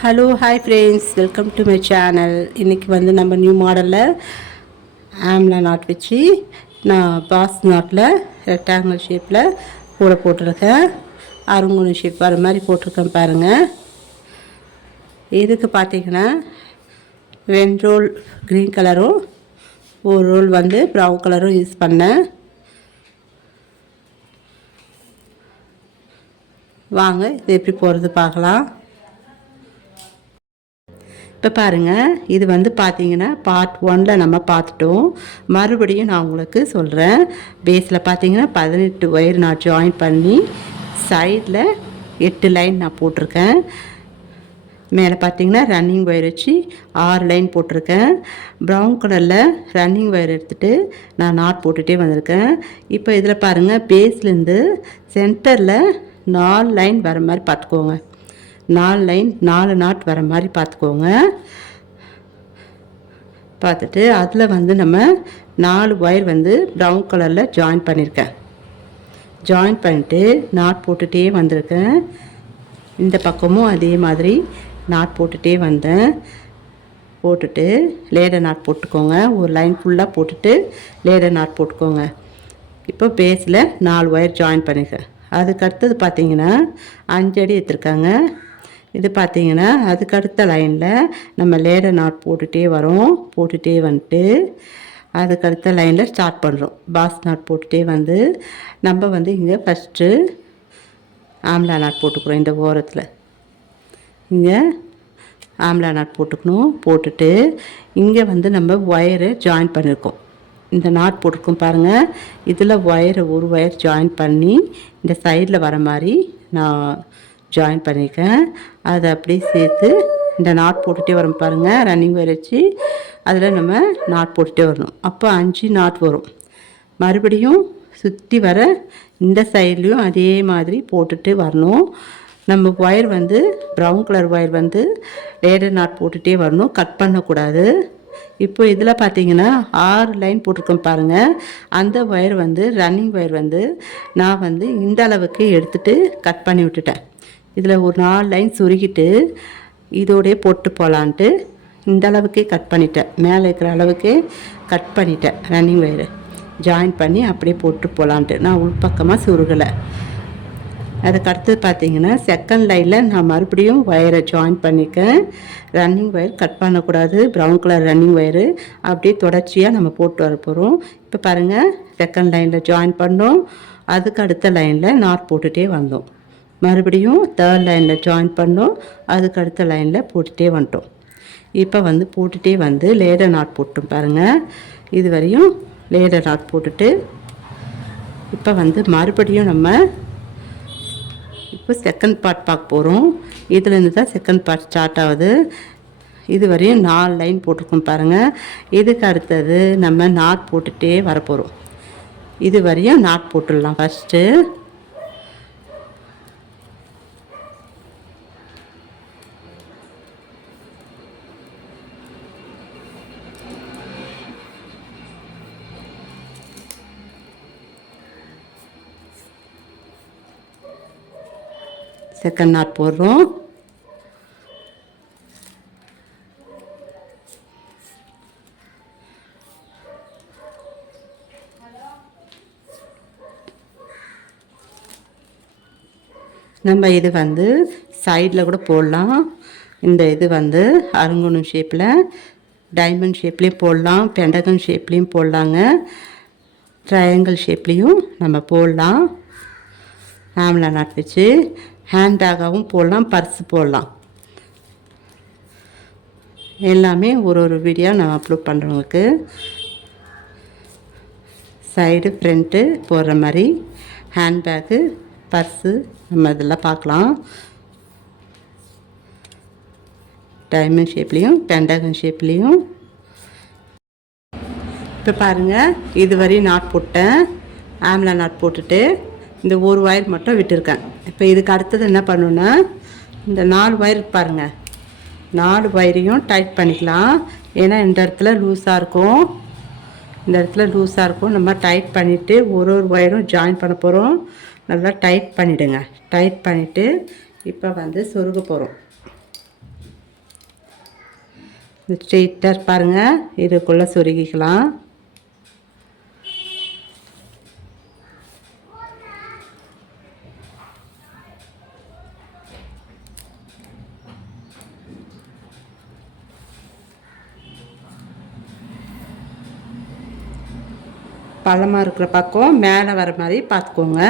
Hello hi friends, welcome to my channel. இன்றைக்கி வந்து நம்ம நியூ மாடலில் ஆம்லா நாட் வச்சு நான் பாஸ் நாட்டில் ரெக்டாங்கிள் ஷேப்பில் கூட போட்டிருக்கேன். அருங்குணி ஷேப் வர மாதிரி போட்டிருக்கேன் பாருங்கள். இதுக்கு பார்த்தீங்கன்னா 2 ரோல் க்ரீன் கலரும் ஒரு ரோல் வந்து ப்ரௌன் கலரும் யூஸ் பண்ணேன். வாங்க இது எப்படி போகிறது பார்க்கலாம். இப்போ பாருங்கள், இது வந்து பார்த்தீங்கன்னா பார்ட் 1ல் நம்ம பார்த்துட்டோம். மறுபடியும் நான் உங்களுக்கு சொல்கிறேன். பேஸில் பார்த்தீங்கன்னா 18 ஒயர் நான் ஜாயின் பண்ணி சைடில் 8 லைன் நான் போட்டிருக்கேன். மேலே பார்த்தீங்கன்னா ரன்னிங் ஒயர் வச்சு 6 லைன் போட்டிருக்கேன். ப்ரௌன் கலரில் ரன்னிங் ஒயர் எடுத்துகிட்டு நான் நாட் போட்டுகிட்டே வந்திருக்கேன். இப்போ இதில் பாருங்கள், பேஸ்லேருந்து சென்டரில் 4 லைன் வர மாதிரி பார்த்துக்கோங்க. 4 லைன் 4 நாட் வர மாதிரி பார்த்துக்கோங்க. பார்த்துட்டு அதில் வந்து நம்ம 4 ஒயர் வந்து ப்ரௌன் கலரில் ஜாயின் பண்ணியிருக்கேன். ஜாயின் பண்ணிட்டு நாட் போட்டுகிட்டே வந்திருக்கேன். இந்த பக்கமும் அதே மாதிரி நாட் போட்டுகிட்டே வந்தேன். போட்டுட்டு லேடர் நாட் போட்டுக்கோங்க. ஒரு லைன் ஃபுல்லாக போட்டுட்டு லேடர் நாட் போட்டுக்கோங்க. இப்போ பேஸில் 4 ஒயர் ஜாயின் பண்ணியிருக்கேன். அதுக்கு அடுத்தது பார்த்தீங்கன்னா 5 அடி எடுத்துருக்காங்க. இது பார்த்திங்கன்னா அதுக்கு அடுத்த லைனில் நம்ம லேடர் நாட் போட்டுகிட்டே வரோம். போட்டுகிட்டே வந்துட்டு அதுக்கு அடுத்த லைனில் ஸ்டார்ட் பண்ணுறோம். பாஸ் நாட் போட்டுகிட்டே வந்து நம்ம வந்து இங்கே ஃபஸ்ட்டு ஆம்லா நாட் போட்டுக்கிறோம். இந்த ஓரத்தில் இங்கே ஆம்லா நாட் போட்டுக்கணும். போட்டுட்டு இங்கே வந்து நம்ம ஒயரை ஜாயின் பண்ணியிருக்கோம். இந்த நாட் போட்டிருக்கோம் பாருங்கள். இதில் ஒயரை ஒரு ஒயர் ஜாயின் பண்ணி இந்த சைடில் வர மாதிரி நான் ஜாயின் பண்ணியிருக்கேன். அதை அப்படியே சேர்த்து இந்த நாட் போட்டுகிட்டே வரும் பாருங்கள். ரன்னிங் ஒயர் வச்சு அதில் நம்ம நாட் போட்டுகிட்டே வரணும். அப்போ 5 நாட் வரும். மறுபடியும் சுற்றி வர இந்த சைட்லேயும் அதே மாதிரி போட்டுகிட்டு வரணும். நம்ம ஒயர் வந்து ப்ரௌன் கலர் ஒயர் வந்து லேடர் நாட் போட்டுகிட்டே வரணும். கட் பண்ணக்கூடாது. இப்போ இதில் பார்த்தீங்கன்னா 6 லைன் போட்டிருக்கோம் பாருங்கள். அந்த ஒயர் வந்து ரன்னிங் ஒயர் வந்து நான் வந்து இந்த அளவுக்கு எடுத்துகிட்டு கட் பண்ணி விட்டுட்டேன். இதில் ஒரு 4 லைன் சுருக்கிட்டு இதோடய போட்டு போகலான்ட்டு இந்த அளவுக்கே கட் பண்ணிட்டேன். மேலே இருக்கிற அளவுக்கே கட் பண்ணிட்டேன். ரன்னிங் ஒயரு ஜாயின் பண்ணி அப்படியே போட்டு போகலான்ட்டு நான் உள்பக்கமாக சுருகலை. அதுக்கு அடுத்தது பார்த்தீங்கன்னா செகண்ட் லைனில் நான் மறுபடியும் ஒயரை ஜாயின் பண்ணிக்கேன். ரன்னிங் ஒயர் கட் பண்ணக்கூடாது. ப்ரௌன் கலர் ரன்னிங் ஒயரு அப்படியே தொடர்ச்சியாக நம்ம போட்டு வர போகிறோம். இப்போ பாருங்கள், செகண்ட் லைனில் ஜாயின் பண்ணோம். அதுக்கு அடுத்த லைனில் நாட் போட்டுகிட்டே வந்தோம். மறுபடியும் தேர்ட் லைனில் ஜாயின் பண்ணோம். அதுக்கு அடுத்த லைனில் போட்டுகிட்டே வந்துட்டோம். இப்போ வந்து போட்டுகிட்டே வந்து லேடர் நாட் போட்டோம் பாருங்கள். இது வரையும் லேடர் நாட் போட்டுட்டு இப்போ வந்து மறுபடியும் நம்ம இப்போ செகண்ட் பார்ட் பார்க்க போகிறோம். இதுலேருந்து தான் செகண்ட் பார்ட் ஸ்டார்ட் ஆகுது. இது வரையும் 4 லைன் போட்டிருக்கோம் பாருங்கள். இதுக்கு அடுத்தது நம்ம நாட் போட்டுகிட்டே வரப்போகிறோம். இது வரையும் நாட் போட்டுடலாம். ஃபஸ்ட்டு செகண்ட் நாட் போடுறோம். நம்ம இது வந்து சைடில் கூட போடலாம். இந்த இது வந்து அருங்குணம் ஷேப்பில் டைமண்ட் ஷேப்லேயும் போடலாம், பெண்டகன் ஷேப்லேயும் போடலாங்க, ட்ரையாங்கிள் ஷேப்லேயும் நம்ம போடலாம். ஆம்லா நாட் வச்சு ஹேண்ட் பேக்காகவும் போடலாம், பர்ஸு போடலாம். எல்லாமே ஒரு வீடியோ நான் அப்லோட் பண்ணுறவங்களுக்கு சைடு ஃப்ரண்ட்டு போடுற மாதிரி ஹேண்ட் பேக்கு, பர்ஸு நம்ம இதெல்லாம் பார்க்கலாம். டைமண்ட் ஷேப்லேயும் பெண்டகன் ஷேப்லேயும். இப்போ பாருங்கள், இதுவரையும் நாட் போட்டேன். ஆம்லா நாட் போட்டுட்டு இந்த ஒரு ஒயர் மட்டும் விட்டுருக்கேன். இப்போ இதுக்கு அடுத்தது என்ன பண்ணணுன்னா இந்த 4 ஒயர் பாருங்கள், 4 ஒயரையும் டைட் பண்ணிக்கலாம். ஏன்னா இந்த இடத்துல லூஸாக இருக்கும். இந்த இடத்துல லூஸாக இருக்கும். நம்ம டைட் பண்ணிவிட்டு ஒரு ஒயரும் ஜாயின் பண்ண போகிறோம். நல்லா டைட் பண்ணிவிடுங்க. டைட் பண்ணிவிட்டு இப்போ வந்து சொருக போகிறோம். ஸ்ட்ரெயிட்டாக பாருங்கள், இதுக்குள்ளே சொருகிக்கலாம். பள்ளமாக இருக்கிற பக்கம் மேலே வர மாதிரி பார்த்துக்கோங்க.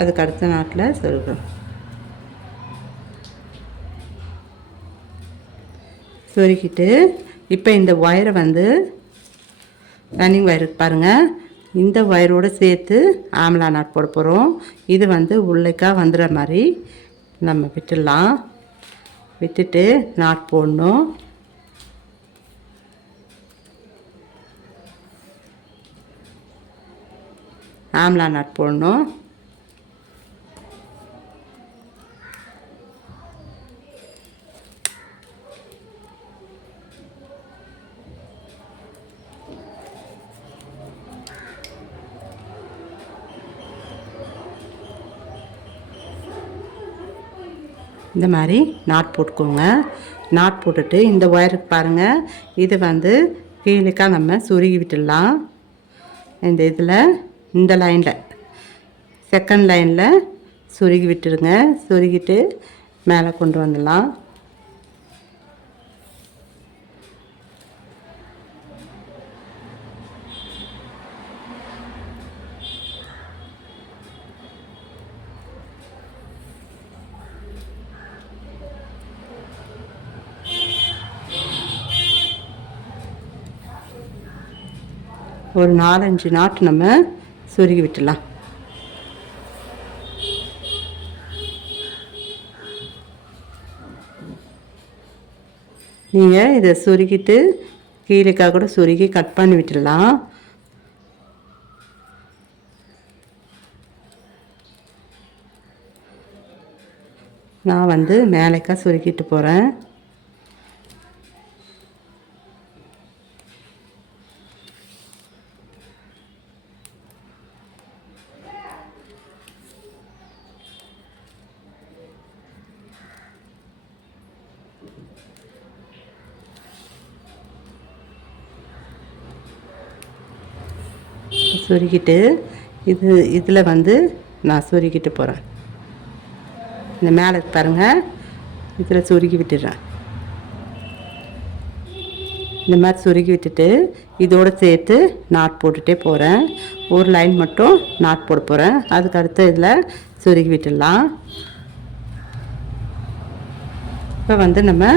அதுக்கு அடுத்த நாட்டில் சொருகிறோம். சொருகிட்டு இப்போ இந்த ஒயரை வந்து ரன்னிங் ஒயர் பாருங்கள், இந்த ஒயரோடு சேர்த்து ஆம்லா நாட் போட போகிறோம். இது வந்து உள்ளக்கா வந்துடுற மாதிரி நம்ம விட்டுடலாம். விட்டுட்டு நாட் போடணும். ஆம்லா நாட் போடணும். இந்த மாதிரி நாட் போட்டுக்கோங்க. நாட் போட்டுட்டு இந்த ஒயருக்கு பாருங்கள், இது வந்து கீழேக்கா நம்ம சொருகி விட்டுடலாம். இந்த இதில் இந்த லைனில் செகண்ட் லைனில் சொருகி விட்டுருங்க. சொருகிட்டு மேலே கொண்டு வந்துடலாம். ஒரு 4-5 நாட் நம்ம சொருகி விட்டுடலாம். நீங்கள் இதை சொருகிட்டு கீழேக்காக கூட சொருகி கட் பண்ணி விட்டுடலாம். நான் வந்து மேலேக்கா சொருகிட்டு போகிறேன். சொருகிட்டு இதில் வந்து நான் சொருகிட்டு போகிறேன். இந்த மேலே பாருங்கள், இதில் சொருகி விட்டுடுறேன். இந்த மாதிரி சொருகி விட்டுட்டு இதோடு சேர்த்து நாட் போட்டுகிட்டே போகிறேன். ஒரு லைன் மட்டும் நாட் போட போகிறேன். அதுக்கு அடுத்து இதில் சொருகி விட்டுடலாம். இப்போ வந்து நம்ம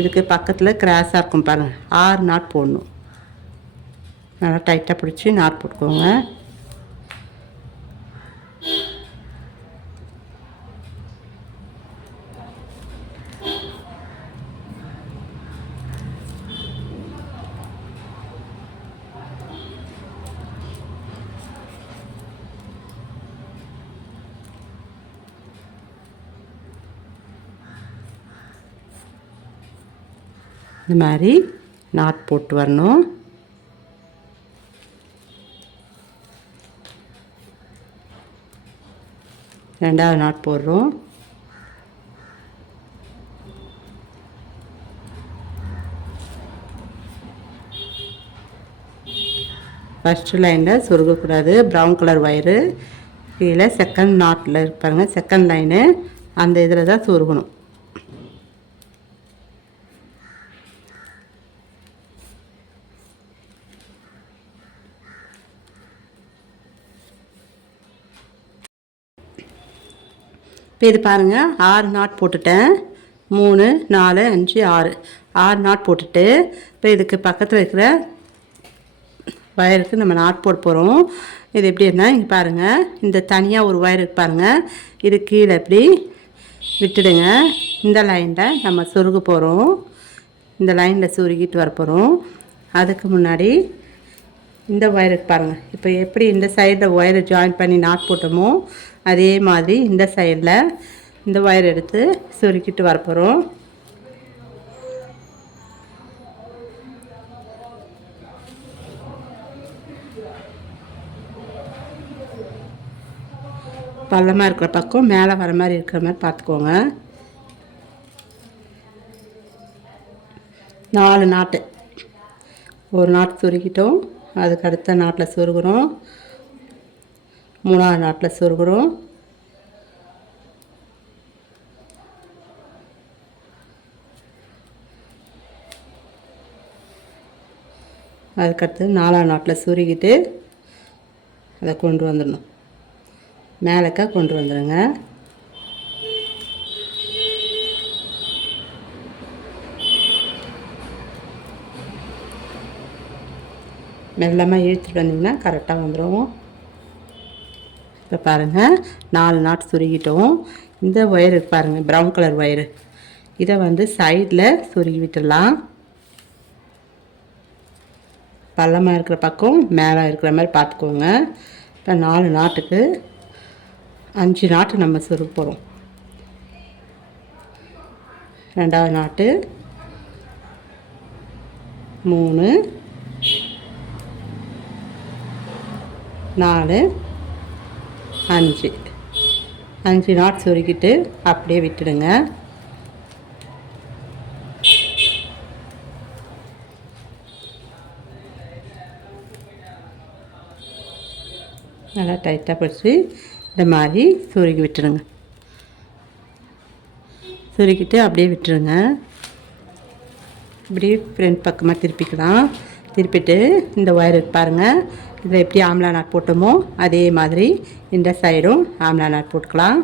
இதுக்கு பக்கத்தில் கிராஸாக இருக்கும் பாருங்கள், 6 நாட் போடணும். நல்லா டைட்டாக பிடிச்சி நாட் போட்டுக்கோங்க. இந்த மாதிரி நாட் போட்டு வரணும். ரெண்டாவது நாட் போடுறோம். ஃபஸ்ட்டு லைனில் சொருகக்கூடாது, ப்ரௌன் கலர் ஒயரு கீழே செகண்ட் நாட்டில் இருப்பாருங்க, செகண்ட் லைனு அந்த இதில் தான் சொருகணும். இப்போ இது பாருங்கள், 6 நாட் போட்டுட்டேன். 3 4 5 6 நாட் போட்டுட்டு இப்போ இதுக்கு பக்கத்தில் இருக்கிற ஒயருக்கு நம்ம நாட் போட போகிறோம். இது எப்படின்னா இங்கே பாருங்கள், இந்த தனியாக ஒரு ஒயர் இருக்கு பாருங்கள், இது கீழே இப்படி விட்டுடுங்க. இந்த லைனில் நம்ம சொருக போகிறோம். இந்த லைனில் சொருகிட்டு வர போகிறோம். அதுக்கு முன்னாடி இந்த ஒயருக்கு பாருங்கள், இப்போ எப்படி இந்த சைடில் ஒயரை ஜாயின் பண்ணி நாட் போட்டோமோ அதே மாதிரி இந்த சைடில் இந்த ஒயர் எடுத்து சொருக்கிட்டு வரப்போகிறோம். பள்ளமாக இருக்கிற பக்கம் மேலே வர மாதிரி இருக்கிற மாதிரி பார்த்துக்கோங்க. 4 நாட்டு, ஒரு நாட்டு சொருகிட்டோம். அதுக்கு அடுத்த நாட்டில் சொருகிறோம். 3ஆவது நாட்டில் சொருகிறோம். அதுக்கடுத்து 4ஆவது நாட்டில் சொருகிட்டு அதை கொண்டு வந்துடணும். மேலக்கா கொண்டு வந்துடுங்க. மெல்லமாக இழுத்துட்டு வந்தீங்கன்னா கரெக்டாக வந்துடும். இப்போ பாருங்கள் 4 நாட் சுருகிட்டோம். இந்த ஒயர் பாருங்கள், ப்ரௌன் கலர் ஒயரு, இதை வந்து சைடில் சொருகி விட்டுடலாம். பள்ளமாக இருக்கிற பக்கம் மேலே இருக்கிற மாதிரி பார்த்துக்கோங்க. இப்போ 4 நாட்டுக்கு 5 நாட்டு நம்ம சொருக போகிறோம். 2ஆவது நாட்டு 3 4 5 நாட் சொருகிட்டு அப்படியே விட்டுடுங்க. நல்லா டைட்டாக பிடிச்சி இந்த மாதிரி சொருகி விட்டுருங்க. சொருகிட்டு அப்படியே விட்டுருங்க. இப்படியே ஃப்ரண்ட் பக்கமாக திருப்பிக்கலாம். திருப்பிட்டு இந்த ஒயர் பாருங்கள், இதில் எப்படி ஆம்லா நாட் போட்டோமோ அதே மாதிரி இந்த சைடும் ஆம்லா நாட் போட்டுக்கலாம்.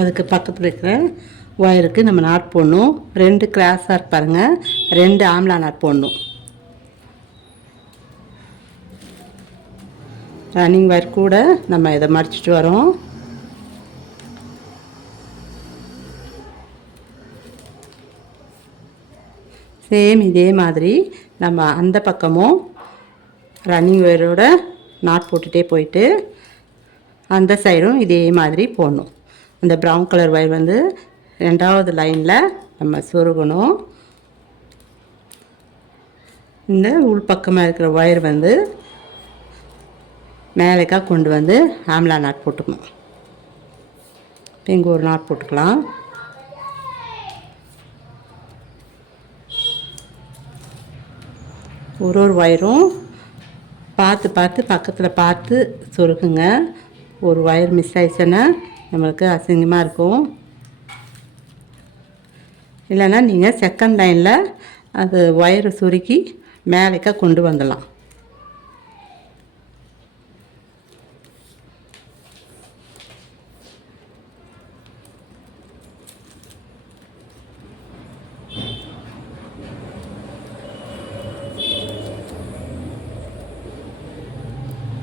அதுக்கு பக்கத்தில் இருக்கிற ஒயருக்கு நம்ம நாட் போடணும். 2 கிராஸாக இருப்பாருங்க, 2 ஆம்லா நாட் போடணும். ரன்னிங் ஒயர் கூட நம்ம இதை மடிச்சிட்டு வரோம். சேம் இதே மாதிரி நம்ம அந்த பக்கமும் ரன்னிங் ஒயரோட நாட் போட்டுகிட்டே போயிட்டு அந்த சைடும் இதே மாதிரி போடணும். அந்த ப்ரௌன் கலர் ஒயர் வந்து 2ஆவது லைனில் நம்ம சொருகணும். இந்த உள் பக்கமாக இருக்கிற ஒயர் வந்து மேலேக்கா கொண்டு வந்து ஆம்லா நாட் போட்டுக்கணும். இப்போ இங்கே ஒரு நாட் போட்டுக்கலாம். ஒரு ஒயரும் பார்த்து பக்கத்தில் பார்த்து சொருகுங்க. ஒரு ஒயர் மிஸ் ஆயிடுச்சுன்னா நம்மளுக்கு அசிங்கமாக இருக்கும். இல்லைன்னா நீங்கள் செகண்ட் லைனில் அது ஒயரை சுருக்கி மேலேக்கா கொண்டு வந்துடலாம்.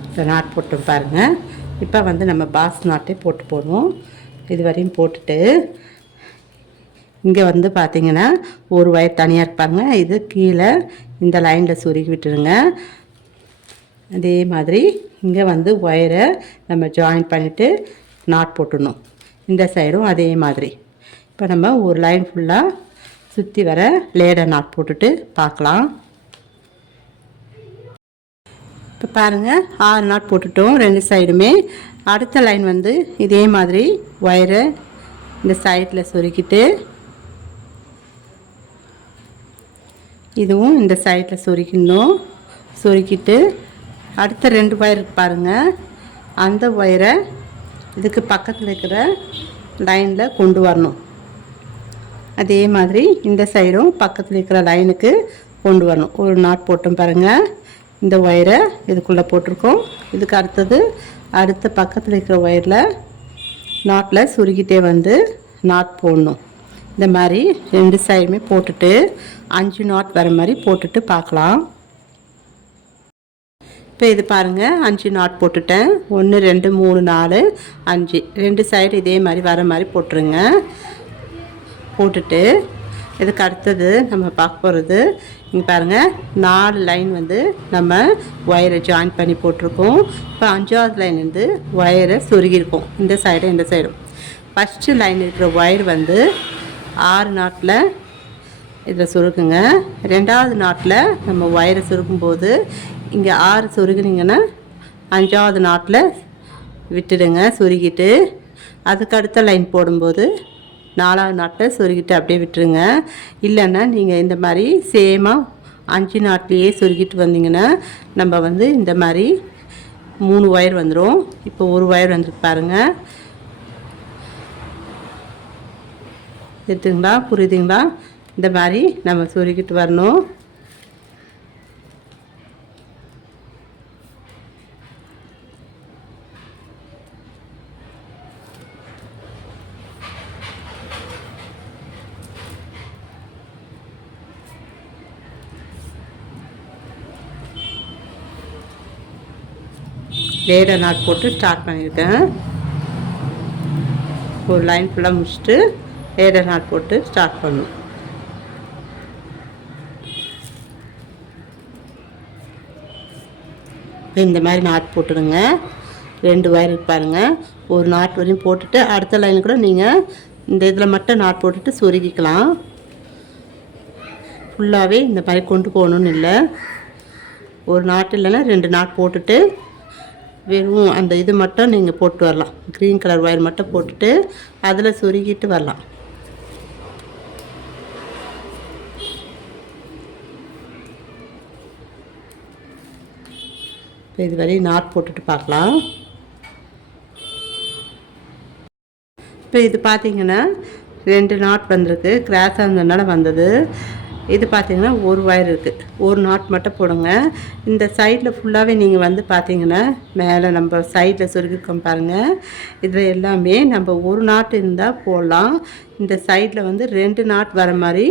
இப்போ நாட் போட்டு பாருங்கள். இப்போ வந்து நம்ம பாஸ் நாட்டே போட்டு போடுவோம். இது வரையும் போட்டுட்டு இங்கே வந்து பார்த்திங்கன்னா ஒரு ஒயர் தனியாக இருப்பாங்க, இது கீழே இந்த லைனில் சொருகி விட்டுருங்க. அதே மாதிரி இங்கே வந்து ஒயரை நம்ம ஜாயின் பண்ணிவிட்டு நாட் போட்டுடணும். இந்த சைடும் அதே மாதிரி. இப்போ நம்ம ஒரு லைன் ஃபுல்லாக சுற்றி வர லேடர் நாட் போட்டுட்டு பார்க்கலாம். இப்போ பாருங்கள் 6 நாட் போட்டுட்டோம் 2 சைடுமே. அடுத்த லைன் வந்து இதே மாதிரி ஒயரை இந்த சைடில் சொருக்கிட்டு இதுவும் இந்த சைடில் சொருக்கிடணும். சொருக்கிட்டு அடுத்த 2 ஒயர் பாருங்கள், அந்த ஒயரை இதுக்கு பக்கத்தில் இருக்கிற லைனில் கொண்டு வரணும். அதே மாதிரி இந்த சைடும் பக்கத்தில் இருக்கிற லைனுக்கு கொண்டு வரணும். ஒரு நாட் போட்டோம் பாருங்கள். இந்த ஒயரை இதுக்குள்ளே போட்டிருக்கோம். இதுக்கு அடுத்த பக்கத்தில் இருக்கிற ஒயரில் நாட்டில் சுருக்கிட்டே வந்து நாட் போடணும். இந்த மாதிரி 2 சைடுமே போட்டுட்டு 5 நாட் வர மாதிரி போட்டுட்டு பார்க்கலாம். இப்போ இது பாருங்கள், 5 நாட் போட்டுட்டேன். 1 2 3 4 5 2 சைடு இதே மாதிரி வர மாதிரி போட்டுருங்க. போட்டுட்டு இதுக்கு அடுத்தது நம்ம பார்க்க போகிறது இங்கே பாருங்கள் 4 லைன் வந்து நம்ம ஒயரை ஜாயின் பண்ணி போட்டிருக்கோம். இப்போ 5வது லைன் வந்து ஒயரை சொருகியிருக்கோம், இந்த சைடும் இந்த சைடும். ஃபஸ்ட்டு லைன் இருக்கிற ஒயர் வந்து 6 நாட்டில் இதில் சொருக்குங்க. 2வது நாட்டில் நம்ம ஒயரை சொருக்கும்போது இங்கே 6 சொருகினீங்கன்னா 5வது நாட்டில் விட்டுடுங்க சொருகிட்டு. அதுக்கு அடுத்த லைன் போடும்போது 4வது நாட்டில் சொருகிட்டு அப்படியே விட்டுருங்க. இல்லைன்னா நீங்கள் இந்த மாதிரி சேமாக 5 நாட்லேயே சொருகிட்டு வந்தீங்கன்னா நம்ம வந்து இந்த மாதிரி 3 ஒயர் வந்துடும். இப்போ ஒரு ஒயர் வந்துருக்கு பாருங்கள், எடுத்துங்களா? புரியுதுங்களா? இந்த மாதிரி நம்ம சொருகிட்டு வரணும். லேடர் நாட் போட்டு ஸ்டார்ட் பண்ணியிருக்கேன். ஒரு லைன் ஃபுல்லாக முடிச்சுட்டு லேடர் நாட் போட்டு ஸ்டார்ட் பண்ணணும். இந்த மாதிரி நாட் போட்டுடுங்க. 2 ஒயர் பாருங்கள், ஒரு நாட் வரையும் போட்டுட்டு அடுத்த லைன் கூட நீங்கள் இந்த இதில் மட்டும் நாட் போட்டுட்டு சொருகிக்கலாம். ஃபுல்லாகவே இந்த மாதிரி கொண்டு போகணுன்னு இல்லை, ஒரு நாட் இல்லைன்னா 2 நாட் போட்டுட்டு வெறும் அந்த இது மட்டும் நீங்கள் போட்டு வரலாம். க்ரீன் கலர் ஒயர் மட்டும் போட்டுட்டு அதில் சொருகிட்டு வரலாம். இப்போ இது வரையும் நாட் போட்டுட்டு பார்க்கலாம். இப்போ இது பார்த்திங்கன்னா 2 நாட் வந்திருக்கு, கிராஸாக இருந்ததுனால வந்தது. இது பார்த்திங்கன்னா ஒரு ஒயர் இருக்குது, ஒரு நாட் மட்டும் போடுங்க. இந்த சைடில் ஃபுல்லாகவே நீங்கள் வந்து பார்த்திங்கன்னா மேலே நம்ம சைடில் சொருகிருக்கோம் பாருங்கள், இதில் எல்லாமே நம்ம ஒரு நாட் இருந்தால் போடலாம். இந்த சைடில் வந்து 2 நாட் வர மாதிரி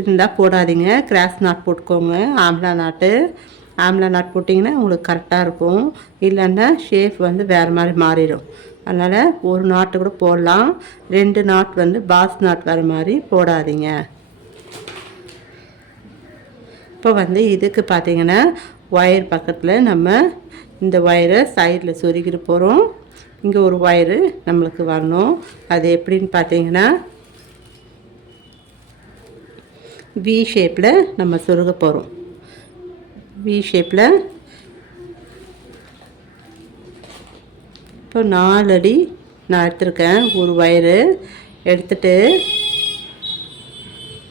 இருந்தால் போடாதீங்க, கிராஸ் நாட் போட்டுக்கோங்க. ஆம்லா நாட் போட்டிங்கன்னா உங்களுக்கு கரெக்டாக இருக்கும். இல்லைன்னா ஷேப் வந்து வேறு மாதிரி மாறிடும். அதனால் ஒரு நாட்டு கூட போடலாம், 2 நாட் வந்து பாஸ் நாட் வர மாதிரி போடாதீங்க. இப்போ வந்து இதுக்கு பார்த்திங்கன்னா ஒயர் பக்கத்தில் நம்ம இந்த ஒயரை சைடில் சொருகிட்டு போகிறோம். இங்கே ஒரு ஒயரு நம்மளுக்கு வரணும். அது எப்படின்னு பார்த்திங்கன்னா வி ஷேப்பில் நம்ம சொருக போகிறோம். வி ஷேப்பில் இப்போ 4 அடி நான் எடுத்திருக்கேன். ஒரு ஒயரு எடுத்துகிட்டு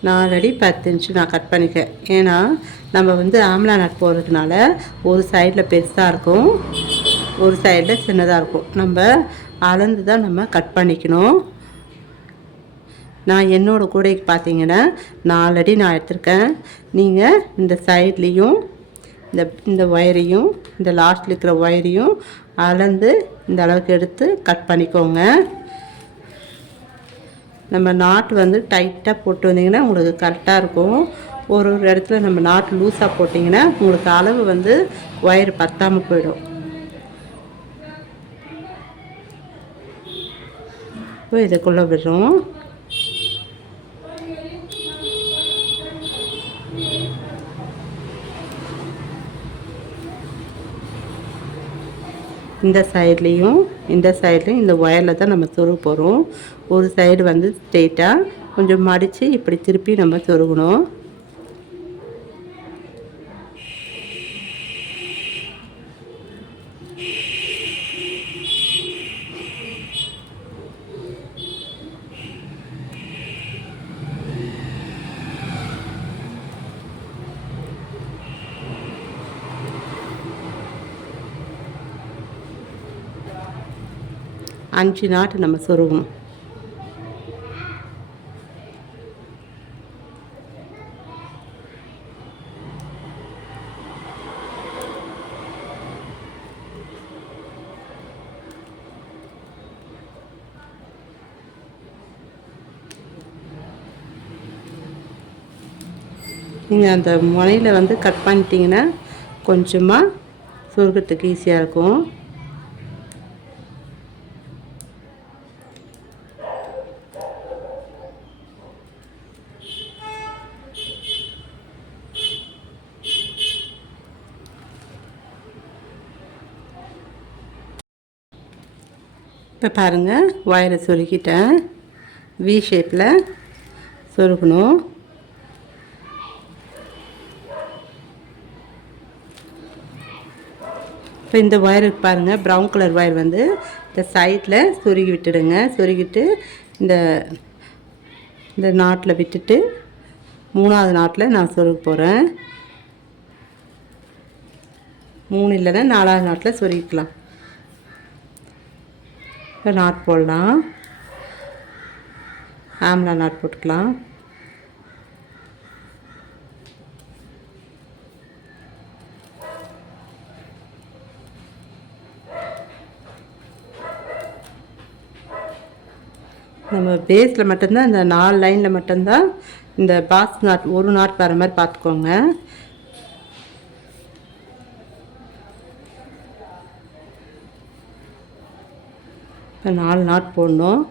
4 அடி 10 இன்ச்சு நான் கட் பண்ணிக்கேன். ஏன்னா நம்ம வந்து ஆம்லா நாட் போடுறதுனால ஒரு சைடில் பெருசாக இருக்கும், ஒரு சைடில் சின்னதாக இருக்கும். நம்ம அளந்து தான் நம்ம கட் பண்ணிக்கணும். நான் என்னோடய கூடைக்கு பார்த்தீங்கன்னா 4 அடி நான் எடுத்திருக்கேன். நீங்கள் இந்த சைட்லேயும் இந்த ஒயரையும் இந்த லாஸ்ட்டில் இருக்கிற ஒயரையும் அளந்து இந்த அளவுக்கு எடுத்து கட் பண்ணிக்கோங்க. நம்ம நாட் வந்து டைட்டாக போட்டு வந்தீங்கன்னா உங்களுக்கு கரெக்டாக இருக்கும். ஒரு இடத்துல நம்ம நாட் லூஸாக போட்டிங்கன்னா உங்களுக்கு அளவு வந்து ஒயர் பத்தாமல் போயிடும். இப்போ இதுக்குள்ளே விடுறோம். இந்த சைட்லேயும் இந்த ஒயரில் தான் நம்ம சொருக போகிறோம். ஒரு சைடு வந்து ஸ்ட்ரெயிட்டாக கொஞ்சம் மடித்து இப்படி திருப்பி நம்ம சொருகணும். அஞ்சு நாட்டு நம்ம சொருகணும். நீங்கள் அந்த முனையில் வந்து கட் பண்ணிட்டீங்கன்னா கொஞ்சமாக சொருகிறதுக்கு ஈஸியாக இருக்கும். இப்போ பாருங்கள், ஒயரை சொருக்கிட்டேன். வி ஷேப்பில் சொருகணும். இப்போ இந்த ஒயருக்கு பாருங்கள், ப்ரௌன் கலர் ஒயர் வந்து இந்த சைடில் சொருகி விட்டுடுங்க. சொருகிட்டு இந்த இந்த நாட்டில் விட்டுட்டு 3வது நாட்டில் நான் சொருக போகிறேன். 3 இல்லைன்னா 4வது நாட்டில் சொருகிக்கலாம். இப்போ நாட் போடலாம். ஆம்லா நாட் போட்டுக்கலாம். நம்ம பேஸில் மட்டும்தான் இந்த 4 லைனில் மட்டும்தான் இந்த பாக்ஸ் நாட் ஒரு நாட் வர மாதிரி பார்த்துக்கோங்க. இப்போ 4 நாட் போடணும்.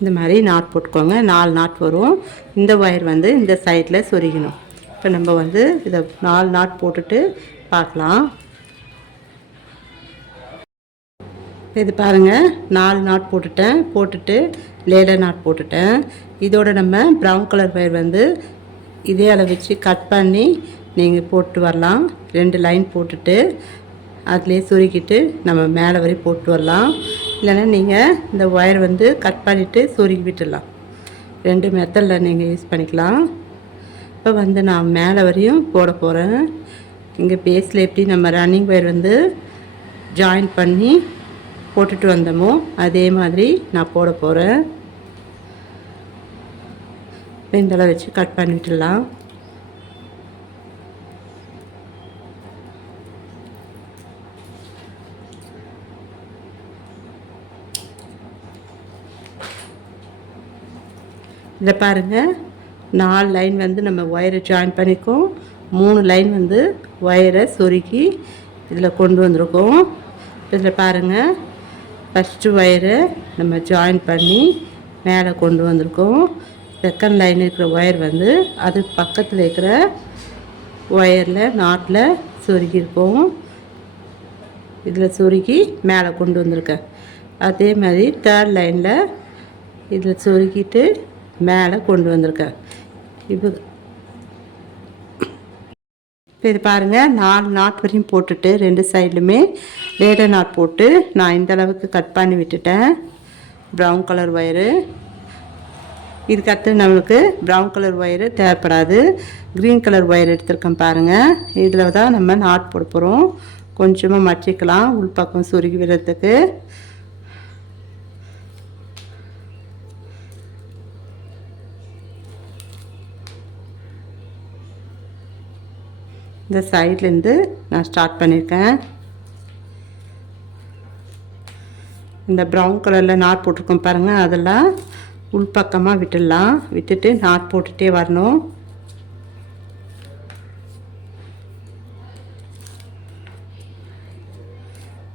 இந்த மாதிரி நாட் போட்டுக்கோங்க. 4 நாட் வரும். இந்த ஒயர் வந்து இந்த சைடில் சொருகணும். இப்போ நம்ம வந்து இதை 4 நாட் போட்டுட்டு பார்க்கலாம். இது பாருங்கள், 4 நாட் போட்டுட்டு லேடர் நாட் போட்டுட்டேன். இதோட நம்ம ப்ரௌன் கலர் ஒயர் வந்து இதே அளவு வச்சு கட் பண்ணி நீங்கள் போட்டு வரலாம். 2 லைன் போட்டுட்டு அதிலே சுருக்கிட்டு நம்ம மேலே வரை போட்டு வரலாம். இல்லைன்னா நீங்கள் இந்த ஒயர் வந்து கட் பண்ணிவிட்டு சொருகி விட்டுடலாம். 2 மெத்தடில் நீங்கள் யூஸ் பண்ணிக்கலாம். இப்போ வந்து நான் மேலே வரையும் போட போகிறேன். இங்கே பேஸில் எப்படி நம்ம ரன்னிங் ஒயர் வந்து ஜாயின் பண்ணி போட்டுட்டு வந்தோமோ அதே மாதிரி நான் போட போகிறேன். இந்தளவு வச்சு கட் பண்ணிவிட்டுடலாம். இதில் பாருங்கள், 4 லைன் வந்து நம்ம ஒயரை ஜாயின் பண்ணிக்கோம். 3 லைன் வந்து ஒயரை சொருக்கி இதில் கொண்டு வந்திருக்கோம். இதில் பாருங்கள், ஃபஸ்ட்டு ஒயரை நம்ம ஜாயின் பண்ணி மேலே கொண்டு வந்திருக்கோம். செகண்ட் லைன் இருக்கிற ஒயர் வந்து அது பக்கத்தில் இருக்கிற ஒயரில் நாட்டில் சொருக்கியிருக்கோம். இதில் சொருக்கி மேலே கொண்டு வந்திருக்கேன். அதே மாதிரி தேர்ட் லைனில் இதில் சொருக்கிட்டு மேலே கொண்டு வந்திருக்கேன். இப்போ இது பாருங்கள், 4 நாட் வரையும் போட்டுட்டு 2 சைட்லுமே லேடர் நாட் போட்டு நான் இந்த அளவுக்கு கட் பண்ணி விட்டுட்டேன். ப்ரௌன் கலர் ஒயரு இதுக்கடுத்து நம்மளுக்கு ப்ரௌன் கலர் ஒயரு தேவைப்படாது. க்ரீன் கலர் ஒயர் எடுத்துருக்கேன் பாருங்கள். இதில் தான் நம்ம நாட் போட போகிறோம். கொஞ்சமாக மடிச்சிக்கலாம் உள்பக்கம் சொருகி விடுறதுக்கு. இந்த சைட்லேருந்து நான் ஸ்டார்ட் பண்ணியிருக்கேன். இந்த ப்ரௌன் கலரில் நாட் போட்டிருக்கோம் பாருங்கள், அதெல்லாம் உள்பக்கமாக விட்டுடலாம். விட்டுட்டு நாட் போட்டுகிட்டே வரணும்.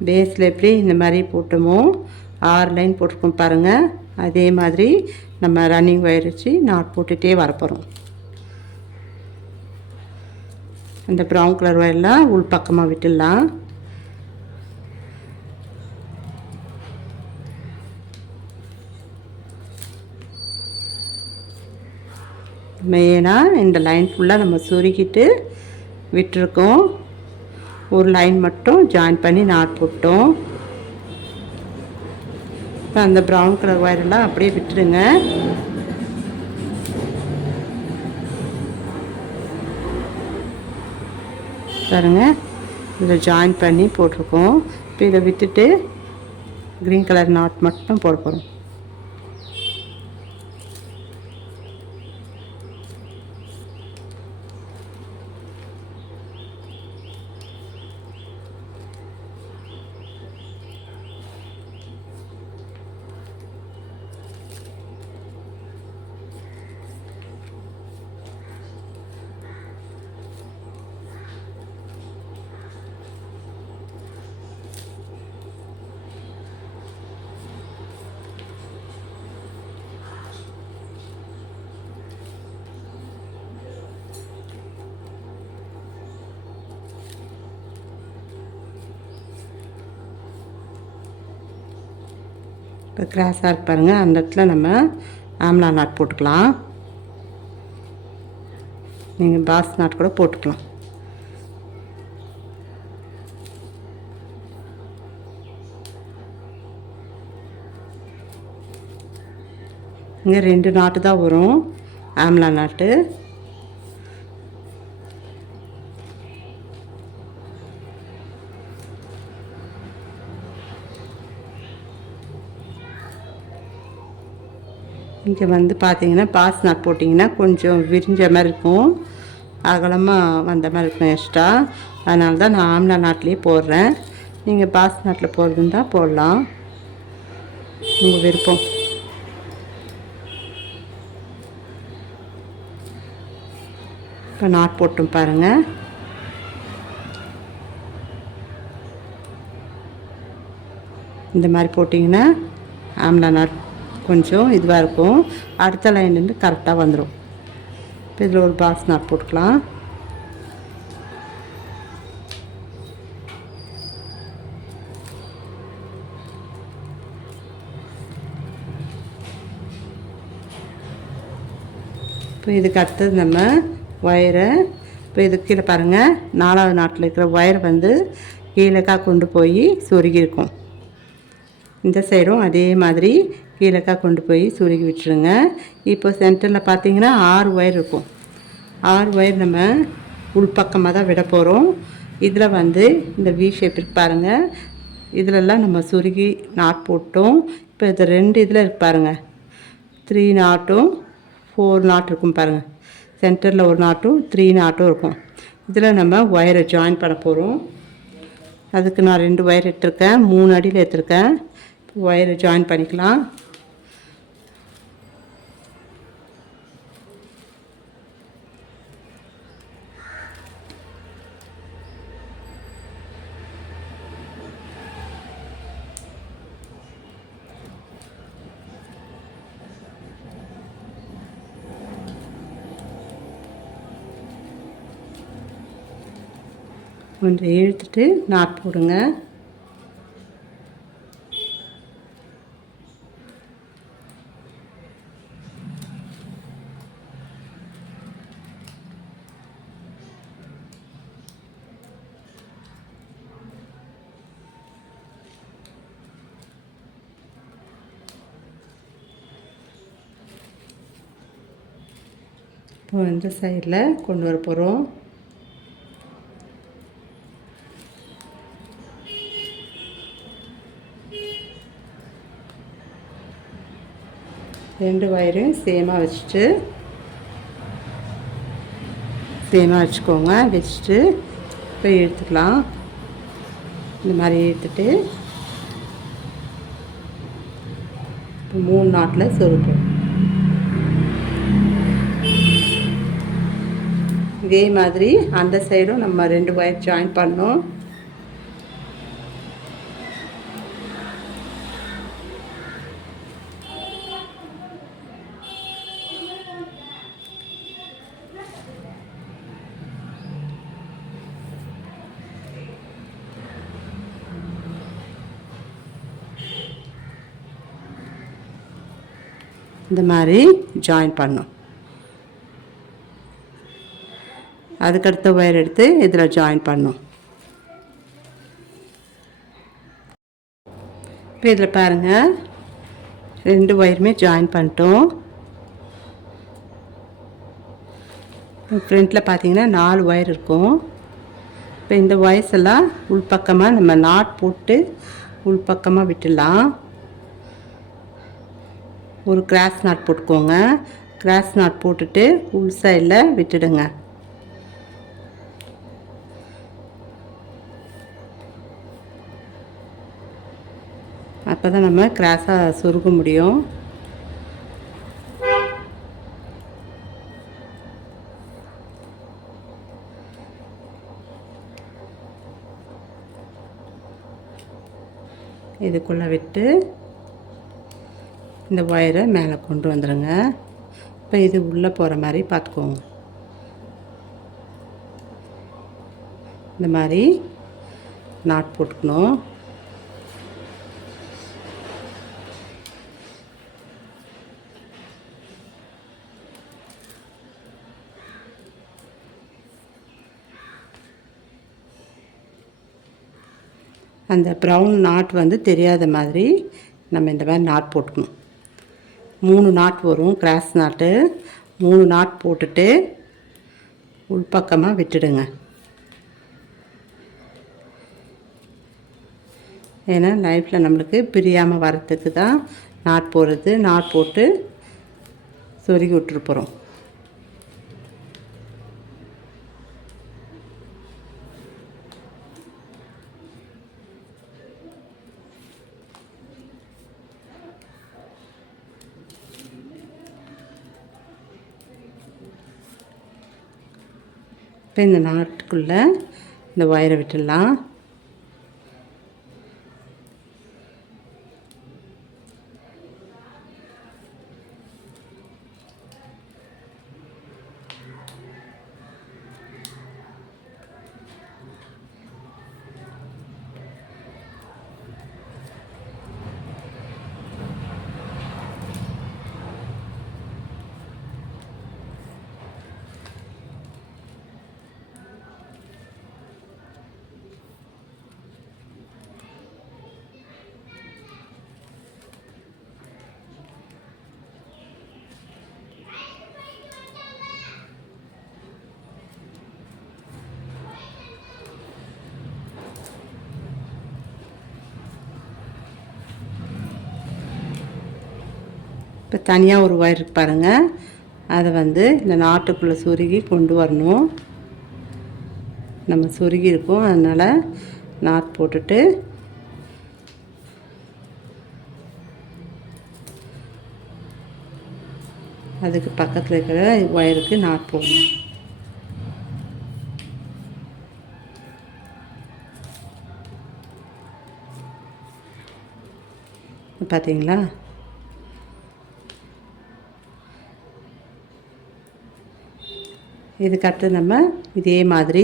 பேஸில் எப்படி இந்த மாதிரி போட்டோமோ 6 லைன் போட்டிருக்கோம் பாருங்கள், அதே மாதிரி நம்ம ரன்னிங் ஒயர் வச்சு நாட் போட்டுகிட்டே வரப்போகிறோம். அந்த ப்ரௌன் கலர் ஒயர்லாம் உள்பக்கமாக விட்டுடலாம். மெயினாக இந்த லைன் ஃபுல்லாக நம்ம சுருக்கிட்டு விட்டுருக்கோம். ஒரு லைன் மட்டும் ஜாயின் பண்ணி நாட் போட்டோம். இப்போ அந்த ப்ரௌன் கலர் ஒயரெல்லாம் அப்படியே விட்டுடுங்க. பாருங்கள், இதில் ஜாயின் பண்ணி போட்டிருக்கோம். இப்போ இதை விட்டுட்டு க்ரீன் கலர் நாட் மட்டும் போட போகிறோம். இப்போ கிராஸாக இருக்கு பாருங்கள், அந்த இடத்துல நம்ம ஆம்லா நாட் போட்டுக்கலாம். நீங்கள் பாஸ் நாட் கூட போட்டுக்கலாம். இங்கே 2 நாட்டு தான் வரும் ஆம்லா நாட்டு. இங்கே வந்து பார்த்தீங்கன்னா பாஸ் நாட் போட்டிங்கன்னா கொஞ்சம் விரிஞ்ச மாதிரி இருக்கும், அகலமாக வந்த மாதிரி இருக்கும் எக்ஸ்ட்ரா. அதனால தான் நான் ஆம்லா நாட்லேயே போடுறேன். நீங்கள் பாஸ் நாட்டில் போடுறதுன்னு தான் போடலாம், உங்கள் விருப்பம். இப்போ நாட் போட்டும் பாருங்கள். இந்த மாதிரி போட்டிங்கன்னா ஆம்லா நாட் கொஞ்சம் இதுவாக இருக்கும், அடுத்த லைன்லேருந்து கரெக்டாக வந்துடும். இப்போ இதில் ஒரு பாக்ஸ் நாட் போட்டுக்கலாம். இப்போ இதுக்கு அடுத்தது நம்ம ஒயரை, இப்போ இது கீழே பாருங்கள், 4வது நாட்டில் இருக்கிற ஒயர் வந்து கீழேக்கா கொண்டு போய் சொருகி இருக்கும். இந்த சைடும் அதே மாதிரி கீழேக்கா கொண்டு போய் சுருகி விட்டுருங்க. இப்போ சென்டரில் பார்த்தீங்கன்னா 6 ஒயர் இருக்கும். 6 ஒயர் நம்ம உள்பக்கமாக தான் விட போகிறோம். இதில் வந்து இந்த வி ஷேப் இருக்கு பாருங்கள், இதிலெல்லாம் நம்ம சுருகி நாட் போட்டோம். இப்போ இது 2 இதில் இருக்கு பாருங்கள், 3 நாட்டும் 4 நாட் இருக்கும் பாருங்கள். சென்டரில் ஒரு நாட்டும் 3 நாட்டும் இருக்கும். இதில் நம்ம ஒயரை ஜாயின் பண்ண போகிறோம். அதுக்கு நான் 2 ஒயர் எடுத்திருக்கேன், 3 அடியில் எடுத்திருக்கேன். ஒயரை ஜாயின் பண்ணிக்கலாம். கொஞ்சம் இழுத்துட்டு நாட் போடுங்க. இப்போ இந்த சைடில் கொண்டு வர போகிறோம். ரெண்டு ஒயரையும் சேமாக வச்சுக்கோங்க. வச்சுட்டு இப்போ இழுத்துக்கலாம். இந்த மாதிரி இழுத்துட்டு இப்போ 3 நாட்டில் சொருப்போம். இதே மாதிரி அந்த சைடும் நம்ம 2 ஒயர் ஜாயின் பண்ணோம். இந்த மாதிரி ஜாயின் பண்ணோம். அதுக்கடுத்த ஒயர் எடுத்து இதில் ஜாயின் பண்ணோம். இப்போ இதில் பாருங்கள், 2 ஒயருமே ஜாயின் பண்ணிட்டோம். ஃப்ரண்ட்டில் பார்த்தீங்கன்னா 4 ஒயர் இருக்கும். இப்போ இந்த ஒயர்ஸ் எல்லாம் உள்பக்கமாக நம்ம நாட் போட்டு உள்பக்கமாக விட்டுடலாம். ஒரு கிராஸ் நாட் போட்டுக்கோங்க. கிராஸ் நாட் போட்டுட்டு உள் சைடில் விட்டுடுங்க. அப்போ தான் நம்ம கிராஸாக சொருக முடியும். இதுக்குள்ளே விட்டு இந்த ஒயரை மேலே கொண்டு வந்துடுங்க. இப்போ இது உள்ளே போகிற மாதிரி பார்த்துக்கோங்க. இந்த மாதிரி நாட் போட்டுக்கணும். அந்த ப்ரௌன் நாட் வந்து தெரியாத மாதிரி நம்ம இந்த மாதிரி நாட் போட்டுக்கணும். 3 நாட் வரும் கிராஸ் நாட்டு. 3 நாட் போட்டுட்டு உள்பக்கமாக விட்டுடுங்க. ஏன்னா லைஃப்பில் நம்மளுக்கு பிரியாமல் வரத்துக்கு தான் நாட் போடுறது. நாட் போட்டு சொருகி விட்டுரு போகிறோம். இப்போ இந்த நாட்டுக்குள்ளே இந்த ஒயரை விட்டுடலாம். இப்போ தனியாக ஒரு ஒயர் இருக்கு பாருங்கள், அதை வந்து இந்த நாட்டுக்குள்ளே சொருகி கொண்டு வரணும். நம்ம சொருகி இருக்கோம், அதனால் நாட் போட்டுட்டு அதுக்கு பக்கத்தில் இருக்கிற ஒயருக்கு நாட் போடணும். பார்த்தீங்களா? இதுக்கடுத்து நம்ம இதே மாதிரி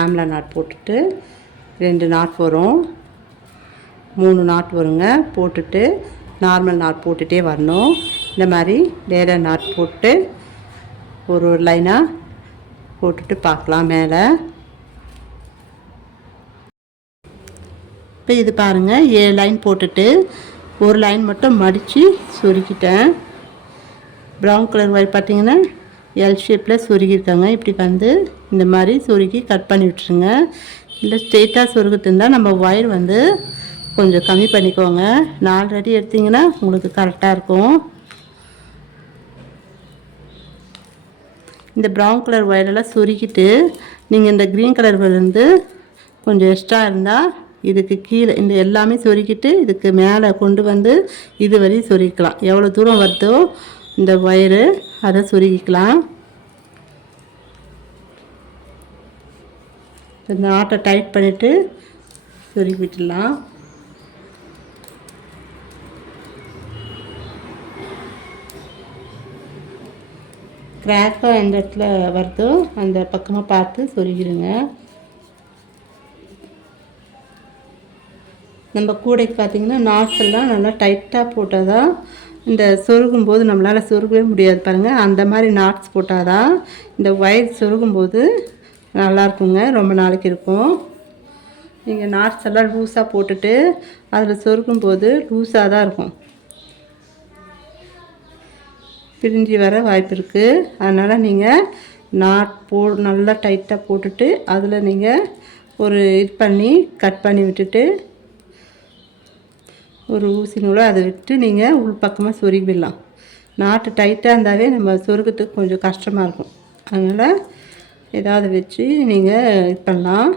ஆம்லா நாட் போட்டுட்டு 2 நாட் வரும், 3 நாட் வருங்க. போட்டுட்டு நார்மல் நாட் போட்டுகிட்டே வரணும். இந்த மாதிரி வேறு நாட் போட்டு ஒரு லைனாக போட்டுட்டு பார்க்கலாம் மேலே. இப்போ இது பாருங்கள், 7 லைன் போட்டுட்டு ஒரு லைன் மட்டும் மடித்து சொருக்கிட்டேன். ப்ரௌன் கலர் ஒயர் பார்த்தீங்கன்னா எல் ஷேப்பில் சொருகியிருக்காங்க. இப்படி வந்து இந்த மாதிரி சொருகி கட் பண்ணி விட்டுருங்க. இல்லை ஸ்ட்ரெயிட்டாக சொருகிட்டு இருந்தால் நம்ம ஒயர் வந்து கொஞ்சம் கம்மி பண்ணிக்கோங்க. 4 அடி எடுத்திங்கன்னா உங்களுக்கு கரெக்டாக இருக்கும். இந்த ப்ரௌன் கலர் ஒயரெல்லாம் சொருகிட்டு நீங்கள் இந்த க்ரீன் கலர் வந்து கொஞ்சம் எக்ஸ்ட்ரா இருந்தால் இதுக்கு கீழே இந்த எல்லாமே சொருகிட்டு இதுக்கு மேலே கொண்டு வந்து இது வரையும் சொருகிக்கலாம். எவ்வளோ தூரம் வருதோ இந்த ஒயரு அதை சொருகிக்கலாம். இந்த நாட்டை டைட் பண்ணிவிட்டு சொருகி விட்டுடலாம். கிராக்காக எந்த இடத்துல வருதோ அந்த பக்கமாக பார்த்து சொருகிடுங்க. நம்ம கூடைக்கு பார்த்திங்கன்னா நாட்ஸ் எல்லாம் நல்லா டைட்டாக போட்டால் தான் இந்த சொருகும்போது நம்மளால் சொருகவே முடியாது பாருங்கள். அந்த மாதிரி நாட்ஸ் போட்டால் தான் இந்த ஒயர் சொருகும்போது நல்லாயிருக்குங்க, ரொம்ப நாளைக்கு இருக்கும். நீங்கள் நாட்ஸ் எல்லாம் லூஸாக போட்டுட்டு அதில் சொருகும்போது லூஸாக தான் இருக்கும், பிரிஞ்சு வர வாய்ப்பு இருக்குது. அதனால் நீங்கள் நாட் நல்லா டைட்டாக போட்டுட்டு அதில் நீங்கள் ஒரு இது பண்ணி கட் பண்ணி விட்டுட்டு ஒரு ஊசி நூலை அதை விட்டு நீங்கள் உள் பக்கமாக சொருகி விடலாம். நாட்டு டைட்டாக இருந்தாவே நம்ம சொருகிறதுக்கு கொஞ்சம் கஷ்டமாக இருக்கும். அதனால் ஏதாவது வச்சு நீங்கள் இது பண்ணலாம்.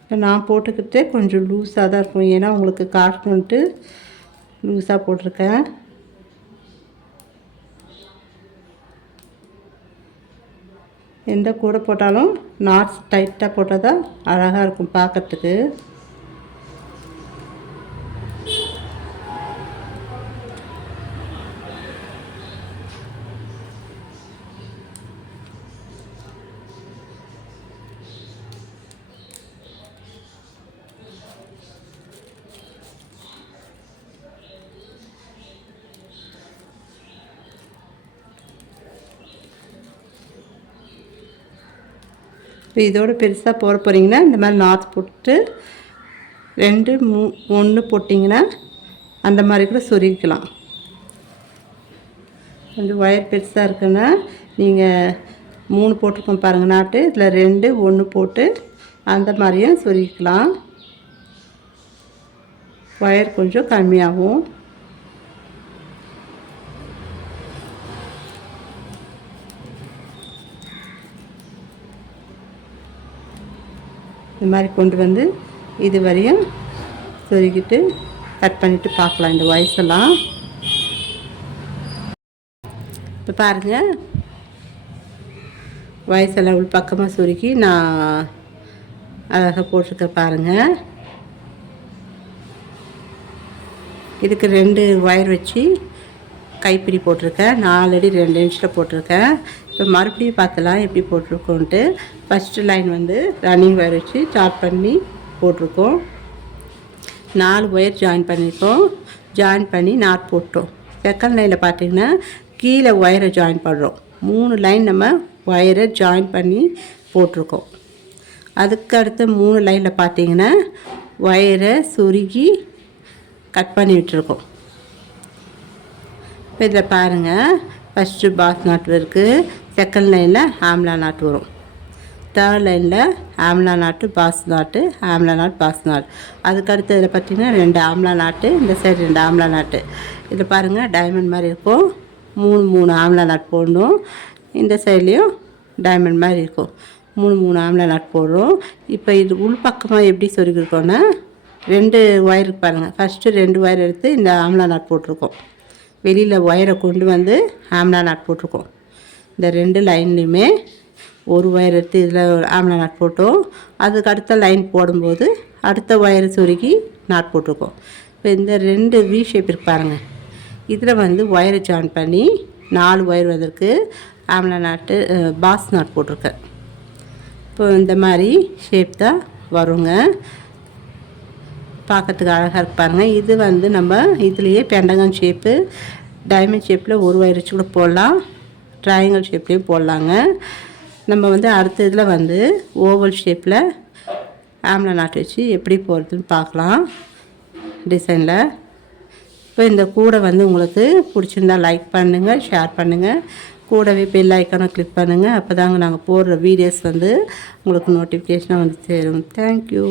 இப்போ நான் போட்டுக்கிட்டே கொஞ்சம் லூஸாக தான் இருக்கும், ஏன்னா உங்களுக்கு காட்டணுன்ட்டு லூஸாக போட்டிருக்கேன். எந்த கூடை போட்டாலும் நாட்ஸ் டைட்டாக போட்டால் தான் அழகாக இருக்கும் பார்க்கறதுக்கு. இப்போ இதோட பெருசாக போட போகிறீங்கன்னா இந்த மாதிரி நாட்ஸ் போட்டு 2 1 போட்டிங்கன்னா அந்த மாதிரி கூட சொருகிக்கலாம். கொஞ்சம் ஒயர் பெருசாக இருக்குன்னா நீங்கள் 3 போட்டிருக்கோம் பாருங்கள் நாட்டு, இதில் 2 1 போட்டு அந்த மாதிரியும் சொருகிக்கலாம். ஒயர் கொஞ்சம் கம்மியாகும். இந்த மாதிரி கொண்டு வந்து இது வரையும் சொருகிட்டு கட் பண்ணிவிட்டு பார்க்கலாம் இந்த வயசெல்லாம். இப்போ பாருங்கள், வயசெல்லாம் உள் பக்கமாக சொருகி நான் அழகாக போட்டிருக்க பாருங்கள். இதுக்கு 2 ஒயர் வச்சு கைப்பிடி போட்டிருக்கேன். 4 அடி 2 இன்ச்சில் போட்டிருக்கேன். இப்போ மறுபடியும் பார்த்தலாம் எப்படி போட்டிருக்கோன்ட்டு. ஃபஸ்ட்டு லைன் வந்து ரன்னிங் ஒயர் வச்சு ஸ்டார்ட் பண்ணி போட்டிருக்கோம். 4 ஒயர் ஜாயின் பண்ணியிருக்கோம். ஜாயின் பண்ணி நாட் போட்டோம். செகண்ட் லைனில் பார்த்திங்கன்னா கீழே ஒயரை ஜாயின் பண்ணுறோம். 3 லைன் நம்ம ஒயரை ஜாயின் பண்ணி போட்டிருக்கோம். அதுக்கு அடுத்த 3 லைனில் பார்த்திங்கன்னா ஒயரை சுருகி கட் பண்ணி விட்டுருக்கோம். இப்போ இதில் பாருங்கள், ஃபஸ்ட்டு பாஸ் நாட் இருக்குது. செகண்ட் லைனில் ஆம்லா நாட் வரும். தேர்ட் லைனில் ஆம்லா நாட்டு பாஸ் நாட்டு, ஆம்லா நாட் பாஸ் நாட். அதுக்கடுத்து இதில் பார்த்திங்கன்னா 2 ஆம்லா நாட்டு, இந்த சைடு 2 ஆம்லா நாட்டு. இதில் பாருங்கள் டைமண்ட் மாதிரி இருக்கும். 3 ஆம்லா நாட் போடணும். இந்த சைட்லேயும் டைமண்ட் மாதிரி இருக்கும். 3 ஆம்லா நாட் போடுறோம். இப்போ இது உள் பக்கமாக எப்படி சொருகிருக்கோன்னா 2 ஒயருக்கு பாருங்கள், ஃபஸ்ட்டு 2 ஒயர் எடுத்து இந்த ஆம்லா நாட் போட்டிருக்கோம். வெளியில் ஒயரை கொண்டு வந்து ஆம்லா நாட் போட்டிருக்கோம். இந்த 2 லைன்லேயுமே ஒரு ஒயர் எடுத்து இதில் ஆம்லா நாட் போட்டோம். அதுக்கு அடுத்த லைன் போடும்போது அடுத்த ஒயரை சொருகி நாட் போட்டிருக்கோம். இப்போ இந்த 2 வி ஷேப் இருக்கு பாருங்கள், இதில் வந்து ஒயரை ஜாயின் பண்ணி 4 ஒயர் வந்திருக்கு. ஆம்லா நாட்டு பாஸ் நாட் போட்டிருக்கேன். இப்போ இந்த மாதிரி ஷேப் தான் வருங்க. பார்க்கறதுக்கு அழகாக இருக்கு பாருங்கள். இது வந்து நம்ம இதுலேயே பெண்டகன் ஷேப்பு, டைமண்ட் ஷேப்பில் ஒரு ஒயர் வச்சு கூட போடலாம், ட்ரையாங்கிள் ஷேப்லேயும் போடலாங்க. நம்ம வந்து அடுத்த இதில் வந்து ஓவல் ஷேப்பில் ஆம்லா நாட் வச்சு எப்படி போகிறதுன்னு பார்க்கலாம் டிசைனில். இப்போ இந்த கூடை வந்து உங்களுக்கு பிடிச்சிருந்தா லைக் பண்ணுங்கள், ஷேர் பண்ணுங்கள். கூடவே பெல் ஐக்கானை கிளிக் பண்ணுங்கள். அப்போ தாங்க நாங்கள் போடுற வீடியோஸ் வந்து உங்களுக்கு நோட்டிஃபிகேஷனாக வந்து சேரும். தேங்க்யூ.